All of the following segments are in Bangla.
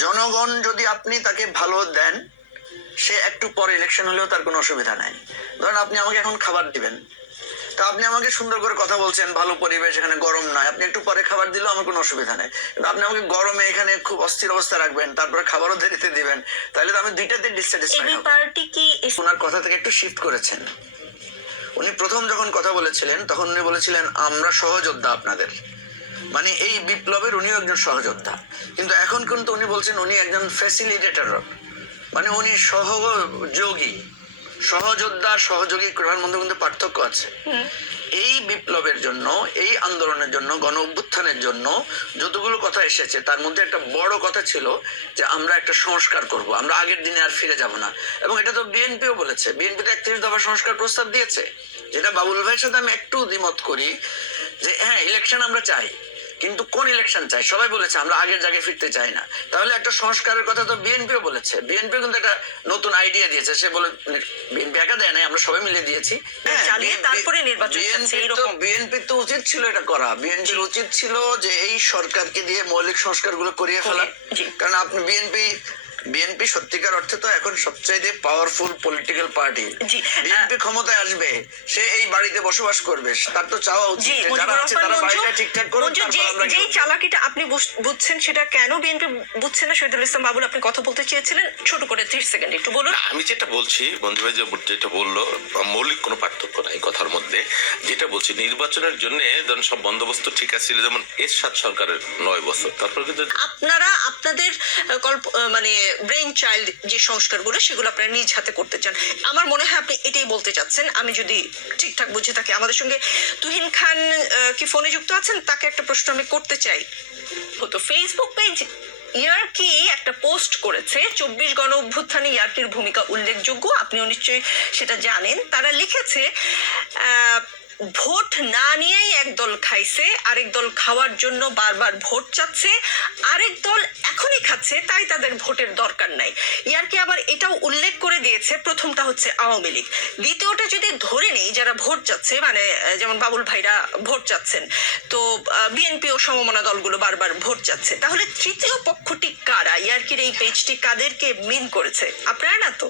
জনগণ যদি আপনি তাকে ভালো দেন, সে একটু পরে ইলেকশন হলেও তার কোনো অসুবিধা নাই। ধরেন আপনি আমাকে এখন খাবার দিবেন, তা আপনি আমাকে সুন্দর করে কথা বলছেন, ভালো পরিবেশ, এখানে গরম নাই, আপনি একটু পরে খাবার দিলেও আমার কোনো অসুবিধা নেই। কিন্তু আপনি আমাকে গরমে এখানে খুব অস্থির অবস্থা রাখবেন, তারপরে খাবারও দেরিতে দিবেন, তাহলে তো আমি দুইটাতে ডিসস্যাটিসফাইড হব। পার্টি কি ওনার কথা থেকে একটু শিফট করেছেন। উনি প্রথম যখন কথা বলেছিলেন তখন উনি বলেছিলেন আমরা সহযোদ্ধা আপনাদের, মানে এই বিপ্লবের উনিও একজন সহযোদ্ধা। কিন্তু এখন কিন্তু উনি বলছেন উনি একজন ফ্যাসিলিটেটর, মানে উনি সহযোগী। সহযোদ্ধা সহযোগী করার মধ্যে কিন্তু পার্থক্য আছে। এই বিপ্লবের জন্য, এই আন্দোলনের জন্য, গণ অভ্যুত্থানের জন্য যতগুলো কথা এসেছে তার মধ্যে একটা বড় কথা ছিল যে আমরা একটা সংস্কার করব, আমরা আগের দিনে আর ফিরে যাব না। এবং এটা তো বিএনপিও বলেছে, বিএনপি তো 31 দফা সংস্কার প্রস্তাব দিয়েছে, যেটা বাবুল ভাইয়ের সাথে আমি একটু দ্বিমত করি যে হ্যাঁ ইলেকশন আমরা চাই, কিন্তু কোন ইলেকশন চাই? সবাই বলেছে আমরা আগের জায়গায় ফিরতে চাই না। তাহলে একটা সংস্কারের কথা তো বিএনপিও বলেছে, বিএনপি কিন্তু একটা নতুন আইডিয়া দিয়েছে। সে বলে বিএনপি একা দেয় নাই, আমরা সবাই মিলে দিয়েছি। তারপরে নির্বাচন বিএনপি তো উচিত ছিল এটা করা, বিএনপির উচিত ছিল যে এই সরকারকে দিয়ে মৌলিক সংস্কারগুলো করিয়ে ফেলা। কারণ আপনি বিএনপি সত্যিকার অর্থে তো এখন সবচাইতে পাওয়ারফুল পলিটিক্যাল পার্টি। বিএনপি ক্ষমতায় আসবে, সে এই বাড়িতে বসবাস করবে, তার তো চাওয়া উচিত যারা আছে তারা বাড়িটা ঠিকঠাক করুক। যেই চালাকিটা আপনি বুঝছেন সেটা কেন বিএনপি বুঝছে না? শহীদুল ইসলাম বাবুল, আপনি কথা বলতে চেয়েছিলেন, ছোট করে 30 সেকেন্ড একটু বলুন। আমি যেটা বলছি, বন্ধু ভাই যেটা বললো, মৌলিক কোনো পার্থক্য নাই কথার মধ্যে। যেটা বলছি নির্বাচনের জন্য ধরুন সব বন্দোবস্ত ঠিক আছে, যেমন এরশাদ সরকারের 9 বছর, তারপর কিন্তু আপনারা আপনাদের মানে ব্রেইন চাইল্ড যে সংস্কারগুলো সেগুলো আপনারা নিজ হাতে করতে চান। আমার মনে হয় আপনি এটাই বলতে চাচ্ছেন, আমি যদি ঠিকঠাক বুঝে থাকি। আমাদের সঙ্গে তুহিন খান কি ফোনে যুক্ত আছেন? তাকে একটা প্রশ্ন আমি করতে চাই। হতো ফেসবুক পেজ ইয়ার্কি একটা পোস্ট করেছে, 24 গণ অভ্যুত্থানে ইয়ার্কির ভূমিকা উল্লেখযোগ্য, আপনিও নিশ্চয়ই সেটা জানেন। তারা লিখেছে ভোট না নিয়েই একদল খাইছে, আরেক দল খাওয়ার জন্য বারবার ভোট চাচ্ছে, আরেক দল এখনই খাচ্ছে, তাই তাদের ভোটের দরকার নাই। ইয়ার্কি আবার এটাও উল্লেখ করে দিয়েছে, প্রথমটা হচ্ছে আওয়ামী লীগ, দ্বিতীয়টা যদি ধরে নেই যারা ভোট চাচ্ছে, মানে যেমন বাবুল ভাইরা ভোট চাচ্ছেন, তো বিএনপি ও সমমনা দলগুলো বারবার ভোট চাচ্ছে, তাহলে তৃতীয় পক্ষটি কারা? ইয়ার্কির এই পেজটি কাদেরকে মিন করেছে? আপনারা না তো?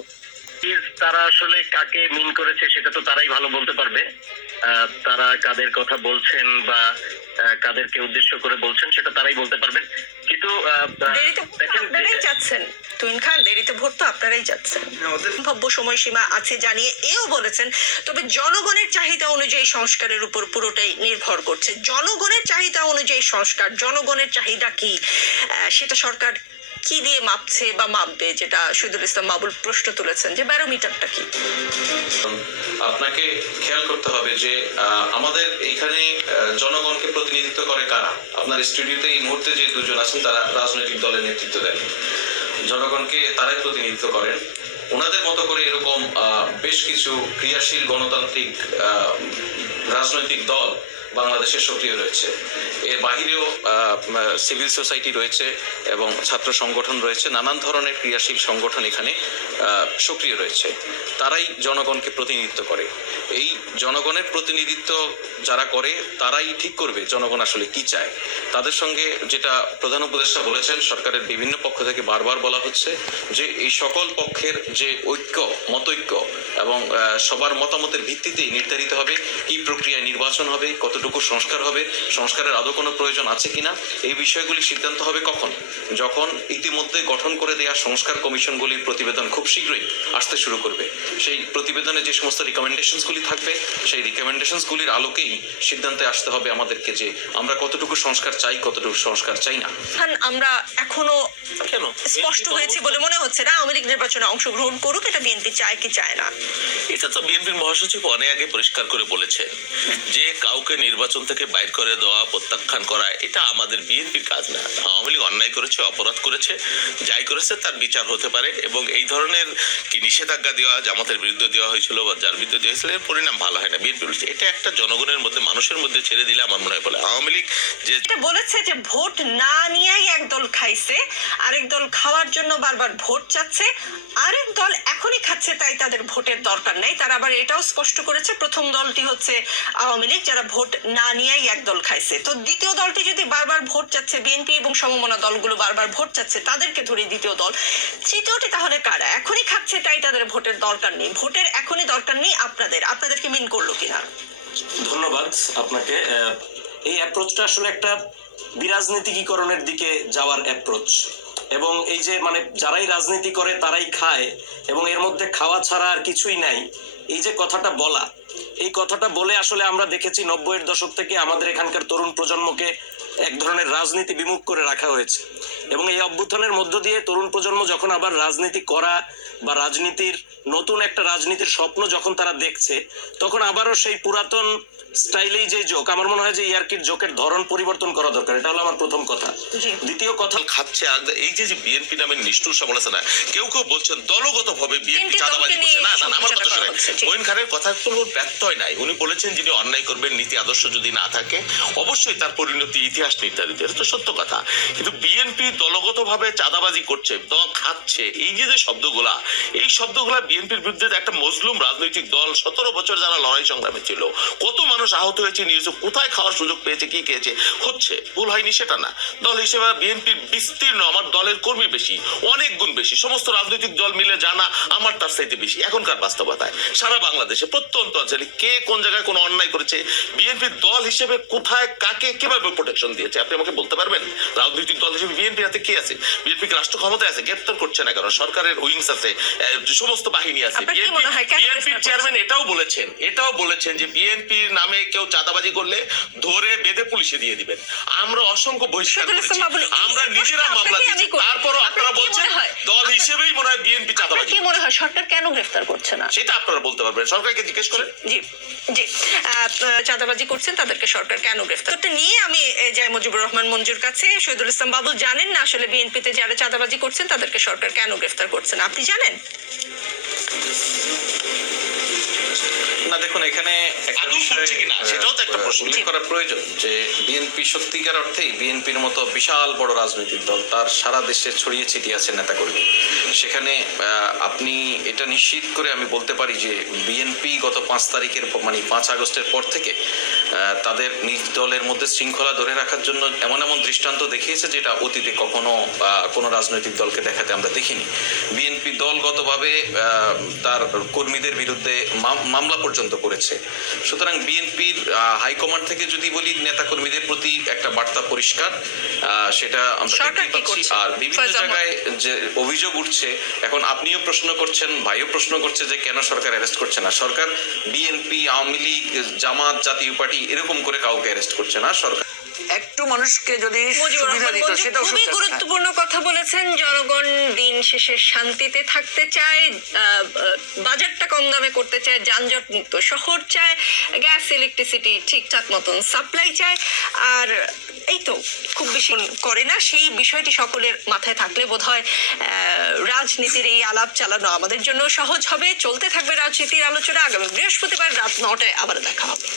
তারা আসলে কাকে মিন করেছে সেটা তো তারাই ভালো বলতে পারবে। তারা কাদের কথা বলছেন বা কাদেরকে উদ্দেশ্য করে বলছেন সেটা তারাই বলতে পারবেন। কিন্তু আপনারাই চাচ্ছেন তুহিন খান, দেরিতে ভোট তো আপনারাই চাচ্ছেন। সম্ভাব্য সময়সীমা আছে জানিয়ে এও বলেছেন, তবে জনগণের চাহিদা অনুযায়ী সংস্কারের উপর পুরোটাই নির্ভর করছে। জনগণের চাহিদা অনুযায়ী সংস্কার, জনগণের চাহিদা কি সেটা সরকার কি দিয়ে মাপছে বা মাপবে? যেটা শহীদুল ইসলাম বাবুল প্রশ্ন তুলেছেন যে ব্যারোমিটারটা কি? আপনাকে খেয়াল করতে হবে যে আমাদের এখানে জনগণকে প্রতিনিধিত্ব করে কারা? আপনার স্টুডিওতে এই মুহূর্তে যে দুজন আছেন তারা রাজনৈতিক দলের নেতৃত্ব দেন, জনগণকে তারাই প্রতিনিধিত্ব করেন। ওনাদের মতো করে এরকম বেশ কিছু ক্রিয়াশীল গণতান্ত্রিক রাজনৈতিক দল বাংলাদেশে সক্রিয় রয়েছে। এর বাহিরেও সিভিল সোসাইটি রয়েছে এবং ছাত্র সংগঠন রয়েছে, নানান ধরনের ক্রিয়াশীল সংগঠন এখানে সক্রিয় রয়েছে। তারাই জনগণকে প্রতিনিধিত্ব করে। এই জনগণের প্রতিনিধিত্ব যারা করে তারাই ঠিক করবে জনগণ আসলে কি চায়। তাদের সঙ্গে যেটা প্রধান উপদেষ্টা বলেছেন, সরকারের বিভিন্ন পক্ষ থেকে বারবার বলা হচ্ছে যে এই সকল পক্ষের যে মতৈক্য এবং সবার মতামতের ভিত্তিতেই নির্ধারিত হবে কি প্রক্রিয়ায় নির্বাচন হবে, কতটুকু সংস্কার হবে, সংস্কারের আদৌ কোনো প্রয়োজন আছে কিনা, এই বিষয়গুলি সিদ্ধান্ত হবে কখন? যখন ইতিমধ্যে গঠন করে দেওয়া সংস্কার কমিশনগুলির প্রতিবেদন খুব শীঘ্রই আসতে শুরু করবে। সেই প্রতিবেদনে যে সমস্ত রিকমেন্ডেশনসগুলি থাকবে, সেই রিকমেন্ডেশনসগুলির আলোকেই সিদ্ধান্তে আসতে হবে আমাদেরকে যে আমরা কতটুকু সংস্কার চাই, কতটুকু সংস্কার চাই না। আমরা এখনো কেন স্পষ্ট হয়েছে বলে মনে হচ্ছে না আওয়ামী লীগ নির্বাচনে অংশগ্রহণ করুক, এটা বিএনপি চায় কি চায় না? এটা তো বিএনপির মহাসচিব অনেক আগে পরিষ্কার করে বলেছেন যে কাউকে নির্বাচন থেকে বাইর করে দেওয়া, প্রত্যাখ্যান করা, এটা আমাদের বিএনপির কাজ না। আওয়ামী লীগ অন্যায় করেছে, অপরাধ করেছে, যাই করেছে তার বিচার হতে পারে এবং এই ধরনের কি নিষেধাজ্ঞা দেওয়া জামাতের বিরুদ্ধে দেওয়া হয়েছিল বা যার বিরুদ্ধে দেওয়া হয়েছিল এর পরিণাম ভালো হয় না। বিএনপি বলছে এটা একটা জনগণের মধ্যে, মানুষের মধ্যে ছেড়ে দিলে আমার মনে হয় বলে আওয়ামী লীগ যে বলেছে যে ভোট না নিয়েই একদল খাইছে, আরেক দল খাওয়ার জন্য বারবার ভোট চাচ্ছে, আরেক দল এখনই খাচ্ছে, তাই তাদের ভোটের দরকার নেই। তারা আবার এটাও স্পষ্ট করেছে প্রথম দলটি হচ্ছে আওয়ামী লীগ, যারা ভোট না নিয়েই একদল খাইছে, তো দ্বিতীয় দলটি যদি বারবার ভোট চাচ্ছে, বিএনপি এবং সমমনা দলগুলো বারবার ভোট চাচ্ছে, তাদেরকে ধরে দ্বিতীয় দল, তৃতীয়টি তাহলে কারা? এখনই খাচ্ছে তাই তাদের ভোটের দরকার নেই, ভোটের এখনই দরকার নেই আপনাদেরকে মিন করলো কিনা? ধন্যবাদ আপনাকে। এই অ্যাপ্রোচটা আসলে একটা বিরাজনীতিকীকরণের দিকে যাওয়ার অ্যাপ্রোচ, এবং এই যে মানে যারাই রাজনীতি করে তারাই খায় এবং এর মধ্যে খাওয়া ছাড়া আর কিছুই নাই, এই যে কথাটা বলা, এই কথাটা বলে আসলে আমরা দেখেছি 90-এর দশক থেকে আমাদের এখানকার তরুণ প্রজন্মকে এক ধরনের রাজনীতি বিমুখ করে রাখা হয়েছে, এবং এই অভ্যুত্থানের মধ্য দিয়ে তরুণ প্রজন্ম যখন আবার রাজনীতি করা বা রাজনীতির নতুন একটা রাজনীতির স্বপ্ন যখন তারা দেখছে, তখন আবারও সেই পুরাতন স্টাইলেই যে জোক, আমার মনে হয় যে ইয়ার্কির জোকের ধরন পরিবর্তন করা দরকার। এটা হলো আমার প্রথম কথা। দ্বিতীয় কথা, খাচ্ছে। আর এই যে বিএনপি নামের নিষ্ঠুর সমালোচনা, কেউ কেউ বলছেন দলগতভাবে বিএনপি চাঁদাবাজি করছে। না না, আমার কথা শুনে মঈন খানের কথা কোনো ব্যত্যয় নাই। উনি বলেছেন যিনি অন্যায় করবেন, নীতি আদর্শ যদি না থাকে, অবশ্যই তার পরিণতি ইতিহাস নির্ধারিত, এটা তো সত্য কথা। কিন্তু বিএনপি দলগতভাবে চাঁদাবাজি করছে, দল খাচ্ছে, এই যে শব্দগুলা, এই শব্দগুলা বিএনপির বিরুদ্ধে একটা মজলুম রাজনৈতিক দল 17 বছর যারা লড়াই সংগ্রামে ছিল, কত মানুষ আহত হয়েছে, নিউজ কোথায় খাওয়ার সুযোগ পেয়েছে, কি খেয়েছে, হচ্ছে ভুল হয়নি সেটা না। দল হিসেবে বিএনপির বিস্তীর্ণ, আমার দলের কর্মী বেশি, অনেক গুণ বেশি, সমস্ত রাজনৈতিক দল মিলে জানা আমার তার চাইতে বেশি। এখনকার বাস্তবতায় সারা বাংলাদেশে প্রত্যন্ত অঞ্চলে কে কোন জায়গায় কোনো অন্যায় করেছে, বিএনপির দল হিসেবে কোথায় কাকে কিভাবে প্রোটেকশন দিয়েছে আপনি আমাকে বলতে পারবেন? রাজনৈতিক দল হিসেবে বিএনপির হাতে কি আছে? বিএনপিকে রাষ্ট্র ক্ষমতায় আছে, গ্রেপ্তার করছে না কারণ সরকারের উইংস আছে, সমস্ত বাহিনী আছে। বিএনপির চেয়ারম্যান এটাও বলেছেন যে বিএনপির নামে কেউ চাঁদাবাজি করলে ধরে বেঁধে পুলিশে দিয়ে দিবেন। আমরা অসংখ্য বহিষ্কার করেছি, আমরা নিজেরা মামলা দিয়েছি, তারপরও আপনারা বলছেন দল হিসেবেই মনে হয় বিএনপি চাঁদাবাজি। কি মনে হয় সরকার কেন গ্রেফতার করছে না? সেটা আপনারা বলতে পারবেন, সরকারকে জিজ্ঞেস করেন। জি জি, চাঁদাবাজি করছেন তাদেরকে সরকার কেন গ্রেফতার? তো নিয়ে আমি যাই মুজিবুর রহমান মঞ্জুর কাছে। শহীদুল ইসলাম বাবুল জানেন না আসলে বিএনপিতে যারা চাঁদাবাজি করছেন তাদেরকে সরকার কেন গ্রেফতার করছে না, আপনি জানেন? না, দেখুন, এখানে একটা বিষয় সেটাও তো একটা প্রশ্ন উল্লেখ করা প্রয়োজন যে বিএনপি সত্যিকার অর্থেই বিএনপির মতো বিশাল বড় রাজনৈতিক দল, তার সারা দেশে ছড়িয়ে ছিটিয়ে আছে নেতাকর্মী। সেখানে আপনি এটা নিশ্চিত করে আমি বলতে পারি যে বিএনপি গত 5 তারিখের মানে 5 আগস্টের পর থেকে তাদের নিজ দলের মধ্যে শৃঙ্খলা ধরে রাখার জন্য এমন এমন দৃষ্টান্ত দেখিয়েছে যেটা অতীতে কখনো কোনো রাজনৈতিক দলকে দেখাতে আমরা দেখিনি। বিএনপি দলগতভাবে তার কর্মীদের বিরুদ্ধে মামলা পর্যন্ত করেছে। সুতরাং বিএনপির হাইকমান্ড থেকে যদি বলি নেতা কর্মীদের প্রতি একটা বার্তা পরিষ্কার, সেটা আমরা দেখতে পাচ্ছি। আর বিভিন্ন জায়গায় যে অভিযোগ উঠছে, এখন আপনিও প্রশ্ন করছেন, ভাইও প্রশ্ন করছে যে কেন সরকার অ্যারেস্ট করছে না। সরকার বিএনপি, আওয়ামী লীগ, জামাত, জাতীয় পার্টি এরকম করে কাউকে অ্যারেস্ট করছে না। সরকার একটু মানুষকে যদি সুবিধা দিত সেটাও খুবই গুরুত্বপূর্ণ কথা বলেছেন। জনগণ দিন শেষে শান্তিতে থাকতে চায়, বাজারটা কম দামে করতে চায়, যানজট মুক্ত শহর চায়, গ্যাস ইলেকট্রিসিটি ঠিকঠাক মতন সাপ্লাই চায়, আর এই তো খুব বেশি করে না। সেই বিষয়টি সকলের মাথায় থাকলে বোধহয় রাজনীতির এই আলাপ চালানো আমাদের জন্য সহজ হবে। চলতে থাকবে রাজনীতির আলোচনা। আগামী বৃহস্পতিবার রাত 9টায় আবার দেখা হবে।